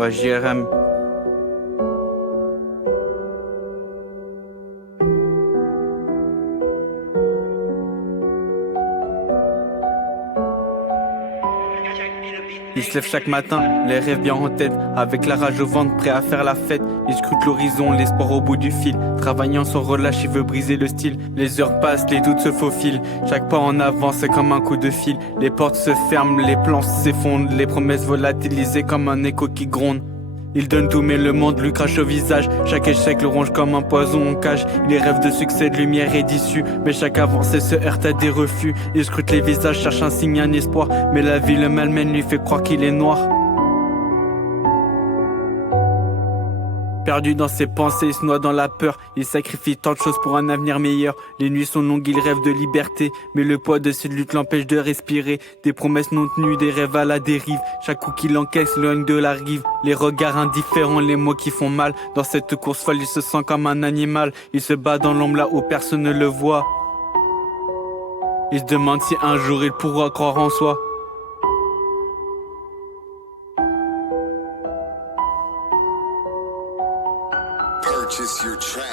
Ouais, JRM. Il se lève chaque matin, les rêves bien en tête, avec la rage au ventre, prêt à faire la fête. Il scrute l'horizon, l'espoir au bout du fil, travaillant sans relâche, il veut briser le style. Les heures passent, les doutes se faufilent, chaque pas en avant c'est comme un coup de fil. Les portes se ferment, les plans s'effondrent, les promesses volatilisées comme un écho qui gronde. Il donne tout mais le monde lui crache au visage. Chaque échec le ronge comme un poison en cage. Il rêve de succès, de lumière et d'issue, mais chaque avancée se heurte à des refus. Il scrute les visages, cherche un signe, un espoir, mais la vie le malmène, lui fait croire qu'il est noir. Perdu dans ses pensées, il se noie dans la peur. Il sacrifie tant de choses pour un avenir meilleur. Les nuits sont longues, il rêve de liberté, mais le poids de cette lutte l'empêche de respirer. Des promesses non tenues, des rêves à la dérive. Chaque coup qu'il encaisse l'éloigne de la rive. Les regards indifférents, les mots qui font mal. Dans cette course folle, il se sent comme un animal. Il se bat dans l'ombre là où personne ne le voit. Il se demande si un jour il pourra croire en soi. Purchase your tracks.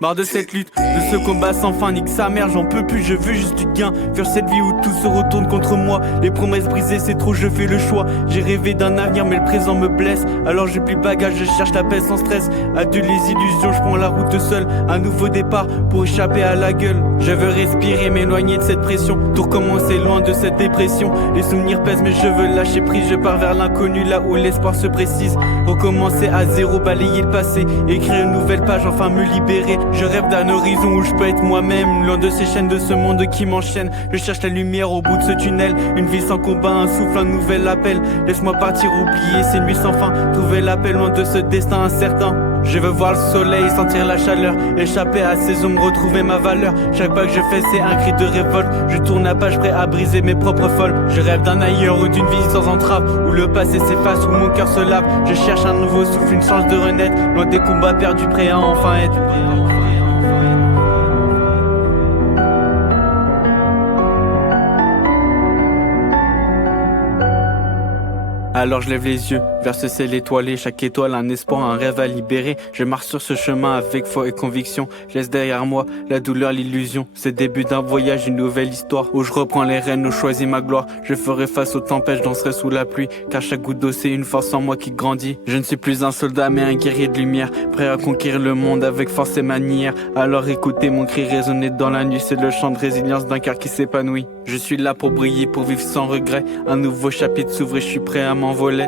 Marre de cette lutte, de ce combat sans fin, nique sa mère, j'en peux plus, je veux juste du gain. Faire cette vie où tout se retourne contre moi. Les promesses brisées, c'est trop, je fais le choix. J'ai rêvé d'un avenir, mais le présent me blesse. Alors j'ai plus de bagages, je cherche la paix sans stress. Adieu les illusions, je prends la route seul. Un nouveau départ pour échapper à la gueule. Je veux respirer, m'éloigner de cette pression. Tout recommencer loin de cette dépression. Les souvenirs pèsent, mais je veux lâcher prise. Je pars vers l'inconnu, là où l'espoir se précise. Recommencer à zéro, balayer le passé. Écrire une nouvelle page, enfin me libérer. Je rêve d'un horizon où je peux être moi-même, loin de ces chaînes de ce monde qui m'enchaîne. Je cherche la lumière au bout de ce tunnel. Une vie sans combat, un souffle, un nouvel appel. Laisse-moi partir, oublier ces nuits sans fin. Trouver l'appel loin de ce destin incertain. Je veux voir le soleil, sentir la chaleur. Échapper à ces ombres, retrouver ma valeur. Chaque pas que je fais c'est un cri de révolte. Je tourne la page prêt à briser mes propres folles. Je rêve d'un ailleurs ou d'une vie sans entrave, où le passé s'efface, où mon cœur se lave. Je cherche un nouveau souffle, une chance de renaître. Loin des combats perdus, prêt à enfin être. Alors je lève les yeux vers ce ciel étoilé. Chaque étoile un espoir, un rêve à libérer. Je marche sur ce chemin avec foi et conviction. Je laisse derrière moi la douleur, l'illusion. C'est le début d'un voyage, une nouvelle histoire, où je reprends les rênes, où je choisis ma gloire. Je ferai face aux tempêtes, je danserai sous la pluie, car chaque goutte d'eau c'est une force en moi qui grandit. Je ne suis plus un soldat mais un guerrier de lumière, prêt à conquérir le monde avec force et manière. Alors écoutez mon cri résonner dans la nuit. C'est le chant de résilience d'un cœur qui s'épanouit. Je suis là pour briller, pour vivre sans regret. Un nouveau chapitre s'ouvre et je suis prêt à m'envoler.